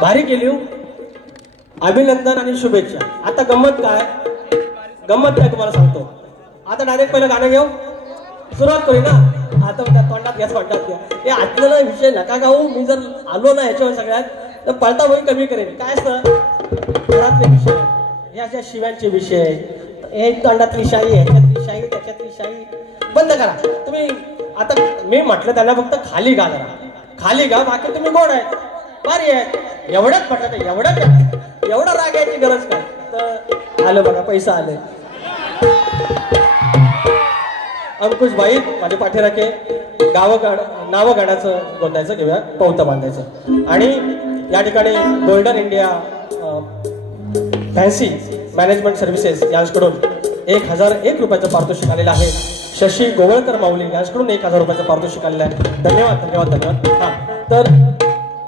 भारी केली हो. अभिनंदन आणि शुभेच्छा. आता गंमत काय तुम्हाला सांगतो. आता डायरेक्ट पहिलं गाणं घेऊ, सुरुवात करू ना. आता त्या तोंडात घ्या. हे आतलेला विषय नका गाऊ. मी जर आलो ना याच्यावर सगळ्यात तर पळता होई कमी करेन. काय असतं घरातले विषय, हे अशा शिव्यांचे विषय, हे तोंडातली शाही, ह्याच्यातली शाही, त्याच्यातली शाही बंद करा तुम्ही. आता मी म्हटलं त्यांना फक्त खाली गा, जरा खाली गा. बाकी तुम्ही गोड आहे, भारी आहे. एवढंच म्हटलं, एवढा राग यायची गरज काय. तर आलं बघा, पैसा आले. अंकुश भाई माझे पाठीराखे, नावं गाण्याचं गोंदायचं घेऊया, पौतं बांधायचं. आणि या ठिकाणी golden India fancy management services यांच्याकडून 1001 रुपयाचं पारितोषिक आलेलं आहे. शशी गोवळकर माऊली यांच्याकडून 1000 रुपयाचं पारितोषिक आलेलं आहे. धन्यवाद. हा तर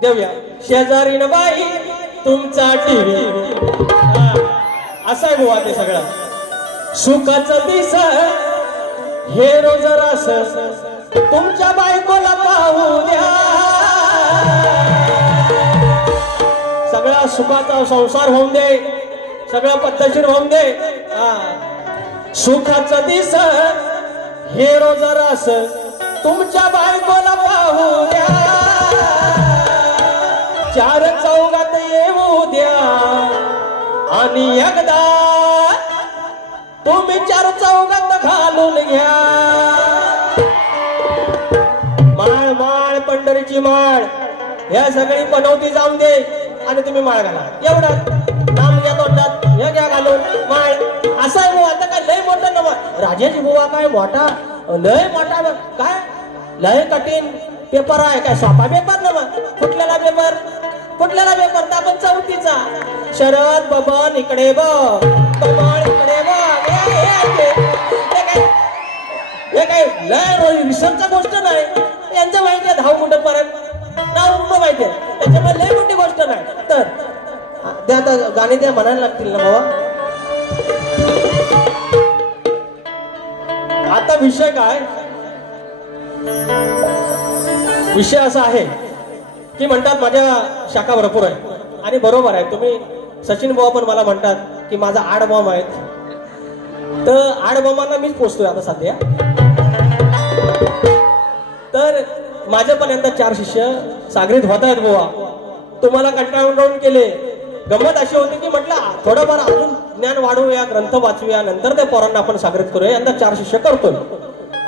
देऊया. शेजारीन बाई तुमचा टीव्ही, असं आहे बुवा ते सगळं. सुखाचं दिस हे रोज रस तुमच्या बायकोला पाहू द्या. सगळा सुखाचा संसार होऊन दे, सगळं पद्धतशीर होऊन दे. सुखाचं दिस हे रोज रस तुमच्या बायकोला पाहू द्या. चार चौघात येऊ द्या आणि एकदा तुम्ही चार चौघात घालून घ्या. माळ पंढरीची माळ ह्या सगळी बनवती जाऊन दे आणि तुम्ही माळ घाला. एवढं नाम घ्या तोंडात, हे घ्या घालून माळ. असं आहे बुवा. आता काय लय मोठं नव राजेश बुवा, काय मोठा लय मोठा काय लय कठीण पेपर आहे काय, सोपा पेपर नव. कुठल्याला पेपर तर आपण चौथीचा. शरद बबन इकडे बबन इकडे हे काय लय रिसर्चचा गोष्ट नाही. यांचं माहिती आहे 10 मुंड पर्यंत नाव माहिती आहे, त्याच्यामुळे लय मोठी गोष्ट नाही. तर त्या आता गाणी त्या म्हणायला लागतील ना बाबा. आता विषय काय, विषय असा आहे की म्हणतात माझ्या शाखा भरपूर आहे. आणि बरोबर आहे, तुम्ही सचिन भाऊ पण मला म्हणतात की माझा 8 बॉम्ब आहेत. तर 8 बॉम्बांना मीच पोचतोय आता सध्या. तर माझे पण यंदा 4 शिष्य सागरीत होत आहेत बुवा. तुम्हाला कंटाळून केले. गंमत अशी होती की म्हटलं थोडंफार अजून ज्ञान वाढवूया, ग्रंथ वाचूया, नंतर त्या पोरांना आपण सागरीत करूया. यंदा 4 शिष्य करतोय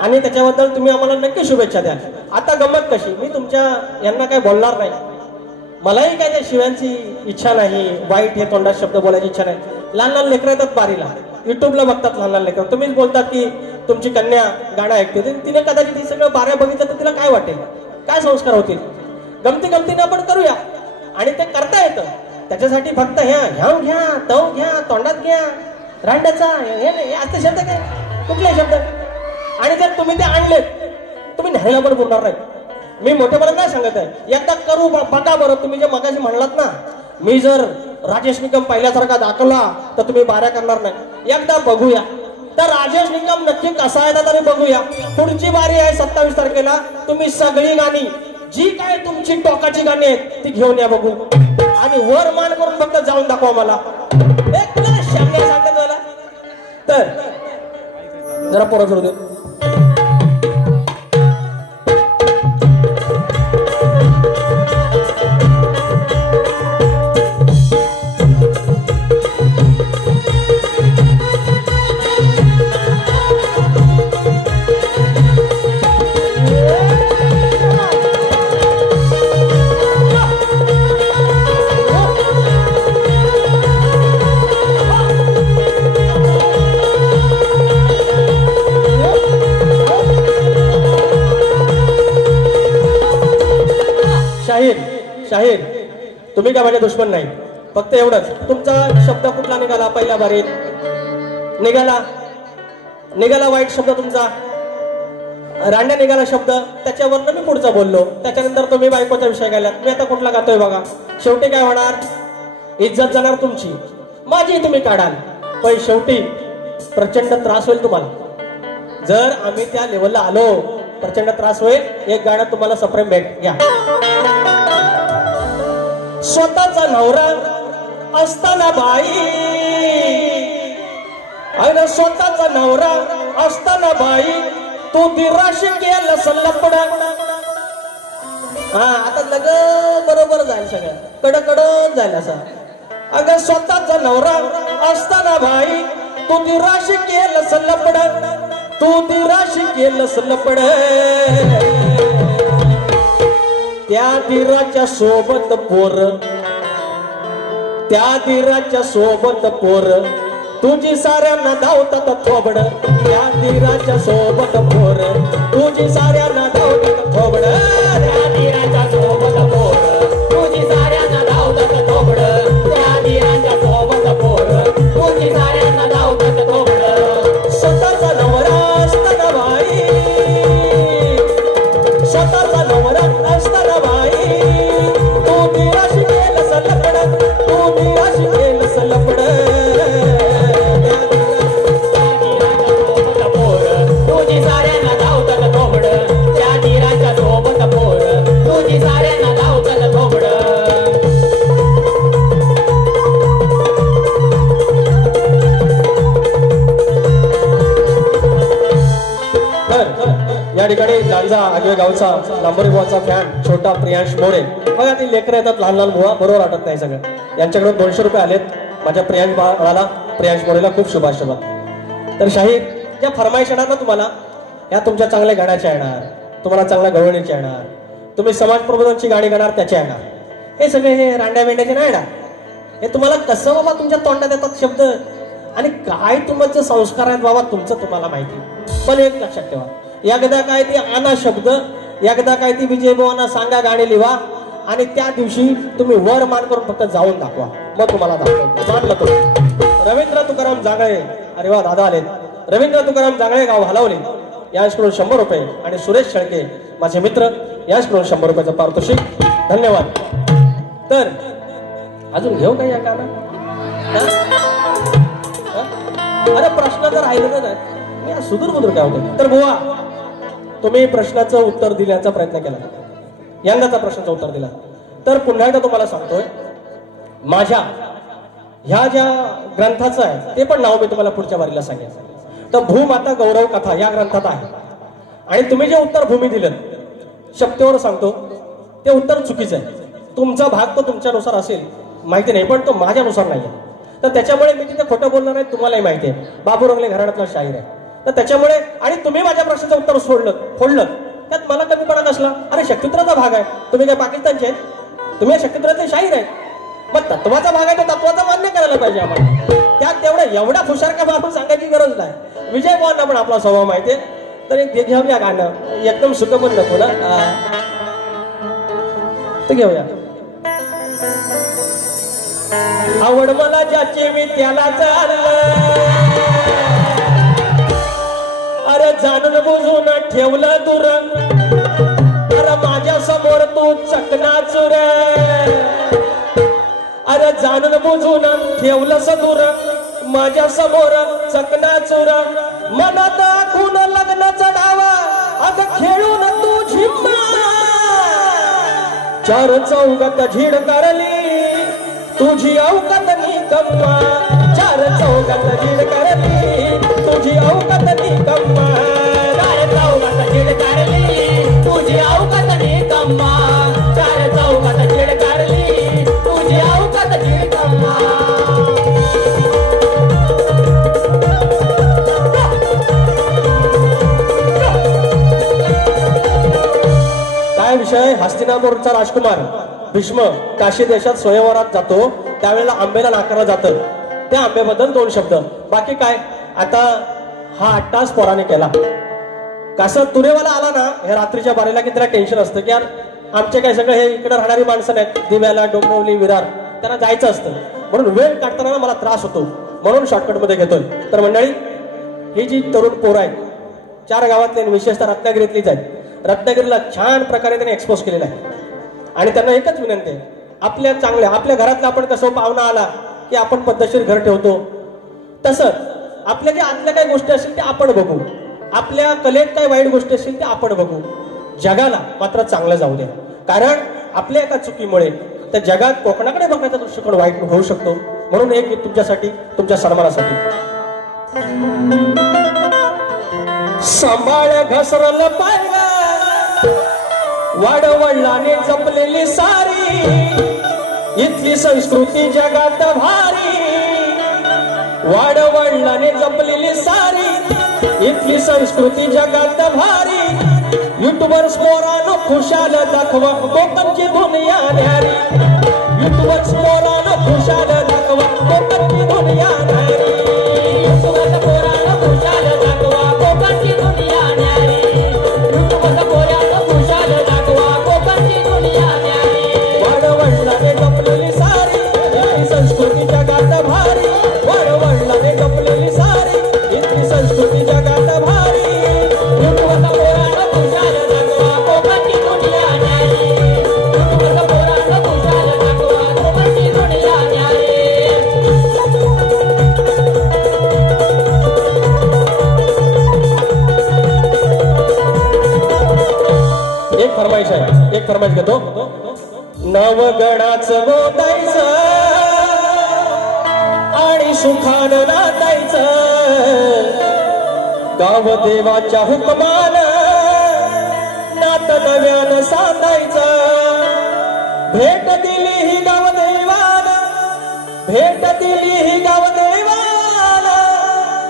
आणि त्याच्याबद्दल तुम्ही आम्हाला नक्की शुभेच्छा द्या. आता गंमत कशी, मी तुमच्या यांना काही बोलणार नाही. मलाही काय त्या शिव्यांची इच्छा नाही, वाईट हे तोंडात शब्द बोलायची इच्छा नाही. लहान लेकरं येतात बारीला, युट्यूबला बघतात लहान लेकरं. तुम्हीच बोलतात की तुमची कन्या गाणं ऐकते, तिने कदाचित हे सगळं बाऱ्या बघितलं तर तिला काय वाटेल, काय संस्कार होतील. गमतीने आपण करूया आणि ते करता येतं. त्याच्यासाठी फक्त ह्याव घ्या, तव घ्या, तोंडात घ्या, रांड्याचा हे नाही असते शब्द काय, कुठले शब्द. आणि जर तुम्ही ते आणलेत तुम्ही न्यायला पण बोलणार नाही. मी मोठेपणा नाही सांगत आहे, एकदा करू बघा बरं. तुम्ही जे मगाशी म्हणलात ना, मी जर राजेश निकम पहिल्यासारखा दाखवला तर तुम्ही बाऱ्या करणार नाही. एकदा बघूया. तर राजेश निकम नक्की कसा आहे तरी बघूया. पुढची बारी आहे 27 तारखेला. तुम्ही सगळी गाणी जी काय तुमची टोकाची गाणी आहेत ती घेऊन या बघू. आणि वर मान करून फक्त जाऊन दाखवा मला. एक शब्द सांगत मला तर जरा पोरं करू दे. शाहीर तुम्ही काय माझे दुश्मन नाही. फक्त एवढंच, तुमचा शब्द कुठला निघाला पहिल्या बारीत, निघाला वाईट शब्द तुमचा, रांड्या निघाला शब्द, त्याच्यावरनं मी पुढचा बोललो. त्याच्यानंतर तुम्ही बायकोचा विषय गेलात. मी आता कुठला गातोय बघा. शेवटी काय होणार, इज्जत जाणार तुमची, माझी तुम्ही काढाल. पण शेवटी प्रचंड त्रास होईल तुम्हाला. जर आम्ही त्या लेवलला आलो प्रचंड त्रास होईल. एक गाणं तुम्हाला सप्रेम भेट घ्या. स्वतःचा नवरा असताना बाई, आणि स्वतःचा नवरा असताना बाई तू दिराशी केलं सल्लपड. हा आता लग बरोबर जाईल सगळं कडकडच जाईल असं. अगं स्वतःचा नवरा असताना बाई तू दिराशी केलं सल्लपड, तू दिराशी केलं सल्लपड. त्या दिराच्या सोबत पोर, त्या दिराच्या सोबत पोर तुझी साऱ्यांना धावतात थोबड. त्या दिराच्या सोबत पोर तुझी साऱ्यांना धावतात थोबड. त्या दिराच्या सोबत पोर तुझी साऱ्यांना धावतात थोबड. त्या दिराच्या सोबत पोर तुझी साऱ्यांना धावतात थोबड. स्वतःचा नवरा असताना बाई, स्वतःचा नवरा असताना बाई तू दिराशी केलं सलपड, तू दिराशी केलं सलपड. या ठिकाणी लांजा आगवे गावचा लांबोरी बुवाचा फॅन छोटा प्रियांश मोरे बघा. ती लेकरं येतात लहान लहान बुवा, बरोबर वाटत नाही सगळं. यांच्याकडून 200 रुपये आलेत माझ्या प्रियांश बाळाला, प्रियांश मोरेला खूप शुभाशुभा. तर शाहीर ज्या फरमाईश येणार ना तुम्हाला, या तुमच्या चांगल्या गाण्याच्या येणार, तुम्हाला चांगल्या गवळणीच्या येणार, तुम्ही समाज प्रबोधनची गाणी गाणार त्याच्या येणार. हे सगळे हे रांड्या मेंढ्याचे नाही येणार. हे तुम्हाला कसं बाबा तुमच्या तोंडात येतात शब्द, आणि काय तुमचे संस्कार आहेत बाबा तुमचं तुम्हाला माहिती. पण एक लक्षात ठेवा, एकदा काय ती आणा शब्द, एकदा काय ती विजय भावांना सांगा गाणी लिहा, आणि त्या दिवशी तुम्ही वर मान करून फक्त जाऊन दाखवा, मग तुम्हाला दाखवा. मानलं तो रवींद्र तुकाराम जांगळे, अरे वा दादा आलेत. रवींद्र तुकाराम जांगळे गाव हलवले, याचकडून 100 रुपये. आणि सुरेश शेळके माझे मित्र, याचकडून 100 रुपयाचं पारितोषिक. धन्यवाद. तर अजून घेऊ का या गाणं? अरे प्रश्न जर राहिलं तर मी सुदूर बुदूर काय होते. तर बुवा तुम्ही प्रश्नाचं उत्तर दिल्याचा प्रयत्न केला, यंदाचा प्रश्नाचं उत्तर दिला. तर पुन्हा एकदा तुम्हाला सांगतोय, माझ्या ह्या ज्या ग्रंथाचं आहे ते पण नाव मी तुम्हाला पुढच्या वारीला सांगेन. तर भूमाता गौरव कथा या ग्रंथात आहे, आणि तुम्ही जे उत्तर भूमी दिलं शक्तीवर सांगतो ते उत्तर चुकीचं आहे. तुमचा भाग तो तुमच्यानुसार असेल माहिती नाही, पण तो माझ्यानुसार नाही आहे. तर त्याच्यामुळे मी तिथे खोटं बोलणार नाही, तुम्हालाही माहिती आहे. बाबू रंगले घराण्यातला शाहीर आहे. तर त्याच्यामुळे, आणि तुम्ही माझ्या प्रश्नाचं उत्तर फोडलं त्यात मला कमीपणा कसला? अरे शक्तित्राचा भाग आहे, तुम्ही काय पाकिस्तानचे आहेत? तुम्ही शक्तित्राचे शाहीर आहे, मग तत्वाचा भाग आहे, तो तत्वाचा मान्य करायला पाहिजे आम्हाला. त्यात तेवढं एवढा हुशार का बाबू सांगायची गरज नाही. विजय भावांना पण आपला स्वभाव माहिती आहे. तर एक घेऊया गाणं, एकदम सुख पण नको ना, तर घेऊया. आवड मला ज्याची मी त्याला चाललं, अरे जाणून बुजून ठेवलं दूर, अरे माझ्या समोर तू चकनाचूर, अरे जाणून बुजून ठेवलंस दूर, माझ्या समोर चकनाचूर. मनात आखून लग्न चढावा, अग खेळून तू झिम्मा, चार चौघात झीड करली तुझी अवकात निकम्मा, चार चौघात झीड करली तुझी अवकात निकम्मा, चार चौघात झीड करली तुझी अवकात निकम्मा, चार चौघात झीड करली तुझी अवकात निकम्मा. काय विषय? हस्तिनापूरचा राजकुमार भीष्म काशी देशात स्वयंवरात जातो, त्यावेळेला आंबेला नाकारलं जातं. त्या आंब्याबद्दल 2 शब्द. बाकी काय, आता हा 8 तास पोराने केला. कसं तुरेवाला आला ना हे रात्रीच्या बारीला की त्याला टेन्शन असतं की यार आमचे काय सगळं हे इकडे राहणारी माणसं नाहीत, दिव्याला, डोंबिवली, विरार, त्यांना जायचं असतं, म्हणून वेळ काढताना मला त्रास होतो, म्हणून शॉर्टकट मध्ये घेतोय. तर मंडळी, ही जी तरुण पोरं आहेत 4 गावातले, विशेषतः रत्नागिरीतलीच आहेत. रत्नागिरीला छान प्रकारे त्यांनी एक्सपोज केलेला आहे, आणि त्यांना एकच विनंती आहे, आपल्या चांगल्या आपल्या घरातला आपण कसं पाहुणा आला की आपण पद्धतशीर घर ठेवतो, तसंच आपल्या ज्या आतल्या काही गोष्टी असतील त्या आपण बघू, आपल्या कलेत काही वाईट गोष्टी असतील त्या आपण बघू. जगाला मात्र चांगलं जाऊ द्या, कारण आपल्या एका चुकीमुळे तर जगात कोकणाकडे बघण्याचा दृष्टिकोन वाईट होऊ शकतो. म्हणून एक गीत तुमच्यासाठी, तुमच्या सन्मानासाठी. सांभाळ घसरल पाहिला वाडवडिलाने जपलेली सारी, इथली संस्कृती जगात भारी. वाडवडिलाने जपलेली सारी, इथली संस्कृती जगात भारी. युट्यूबर्स पोरानो खुशाल दाखवा कोकणची दुनिया न्यारी. युट्यूबर्स पोरानो खुशाल दाखवा कोकणची दुनिया न्यारी. युट्यूबर्स पोरानो खुशाल दाखवा कोकणची दुनिया न्यारी. युट्यूबर्स पोरानो खुशाल दाखवा कोकणची दुनिया न्यारी. वाडवडिलाने जपलेली सारी, इथली संस्कृती जगात भारी. वाडवडिलाने जपलेली सारी, इथली संस्कृती जगात भारी. युट्यूबर्स पोरानो खुशाल दाखवा कोकणची दुनिया न्यारी. युट्यूबर्स पोरानो खुशाल दाखवा कोकणची दुनिया न्यारी. एक फरमाईश आहे, एक फरमाईश घेतो. नवगणाचं गोतायचं आणि सुखानं नातायचं, गाव देवाच्या हुकमान नात नव्यानं साधायचं. भेट दिली ही गाव देवान, भेट दिली ही गाव देवान,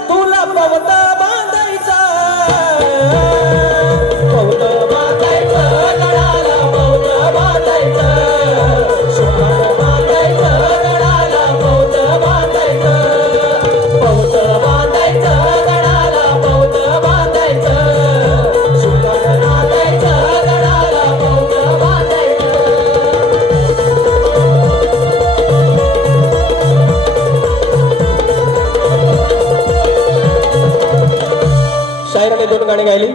तुला पवत बांधायचा. पवत बांधायचं गडाला, पवत बांधायचं. सुखानं बांधायचं गडाला, पवत बांधायचं. पवत बांधायचं गडाला, पवत बांधायचं. सुखानं नांदायचं गडाला, पवत बांधायचं. शायराने 2 गाणी गायली,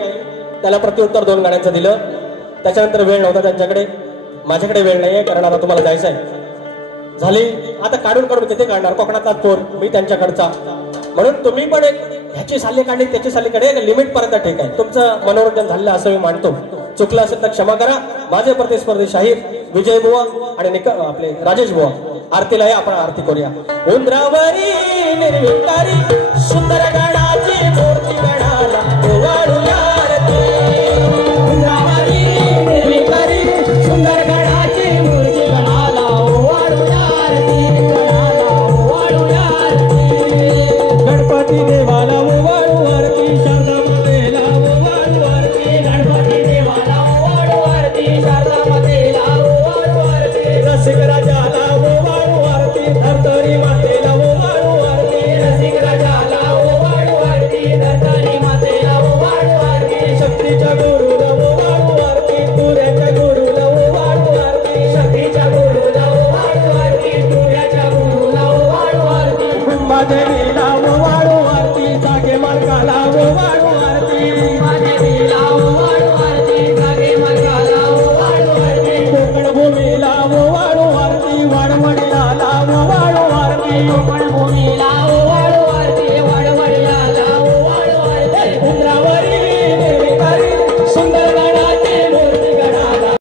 त्याला प्रत्युत्तर 2 गाण्यांचं दिलं. त्याच्यानंतर वेळ नव्हता त्यांच्याकडे, माझ्याकडे वेळ नाहीये कारण आता तुम्हाला जायचं आहे. झाली आता काढून काढून किती काढणार, कोकणातला पोर मी त्यांच्याकडचा. म्हणून तुम्ही पण एक ह्याची साली काढली त्याची साली काढली, एक लिमिट पर्यंत ठीक आहे. तुमचं मनोरंजन झालं असं मी मानतो. चुकलं असेल तर क्षमा करा. माझे प्रतिस्पर्धी शाहीर विजय बुवा आणि आपले राजेश बुवा आरतीला आहे, आपण आरती करूया. उंदरावरी निर्विकारी सुंदर गणाची मूर्ती गणाला ओवाळूया आरती. उंदरावरी निर्विकारी सुंदर गणाची मूर्ती गणाला ओवाळूया आरती. गणाला ओवाळूया आरती. गणपती देवाला ओवाळू आरती, शारदा मातेला ओवाळू आरती. गणपती देवाला ओवाळू आरती, शारदा मातेला ओवाळू आरती. रसिक राजाला